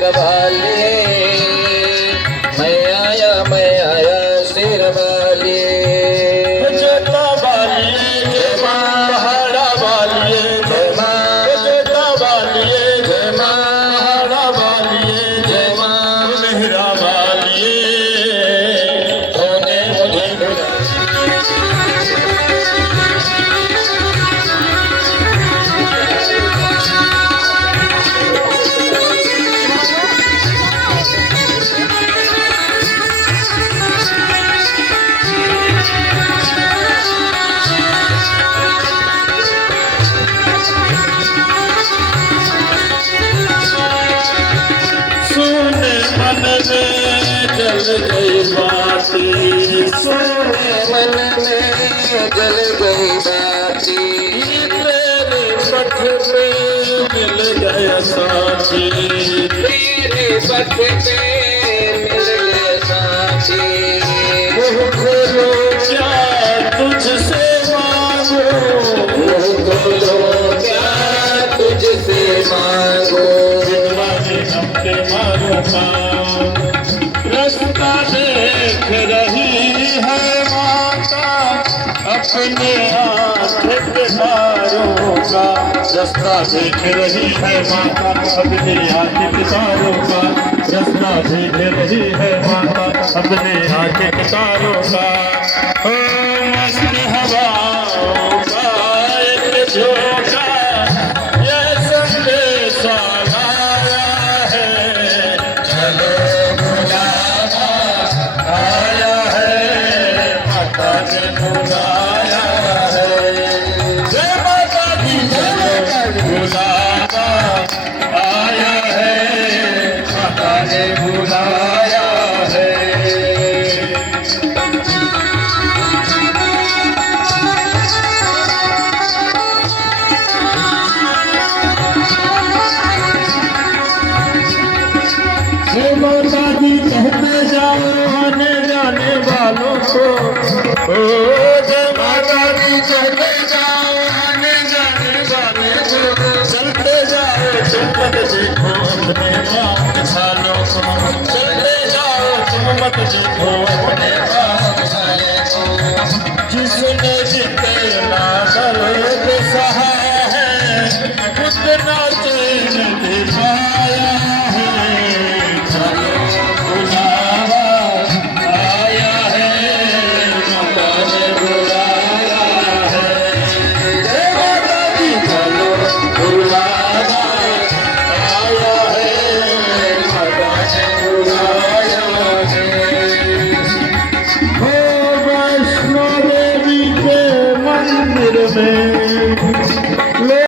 वाले मैं आया शेर वाले जोता वालिए जय मां पहाड़ा वालिए जय मां जोता वालिए जय मां पहाड़ा वालिए जय मां मेहरा वालिए तूने मुझे मन में जल गई बाती सोने मन में जल गई बाती तेरे पथ पे मिल गया साथी तेरे पथ पे मिल गए साथी मुँह खोलो क्या तुझसे मांगो मुँह खोलो क्या तुझसे मांगो हमके मारो रास्ता देख रही है माता अपने आँख के तारों का रास्ता देख रही है माता अपने आँख के तारों का रास्ता देख रही है माता अपने आँख के तारों का ओ मस्त हवाओं का एक झोंका ये संदेशा बुलाया है जय माता दी बुलावा आया है माता ने बुलाया है जय माता दी कहते जाओ आने जाने वालों को जय माता दी चलते जाओ आने जाने वाले को चलते जाओ तुम मत देखो अपने बाप सालों को चलते जाओ तुम मत देखो अपने बाप सालों को जिसने जितना दर्द सहा है उतना चैन भी पाया है चलो बुलावा आया है माता ने बुलाया है जय माता दी चलो बुलावा आया है माता ने बुलाया है हो वैष्णो देवी के मंदिर में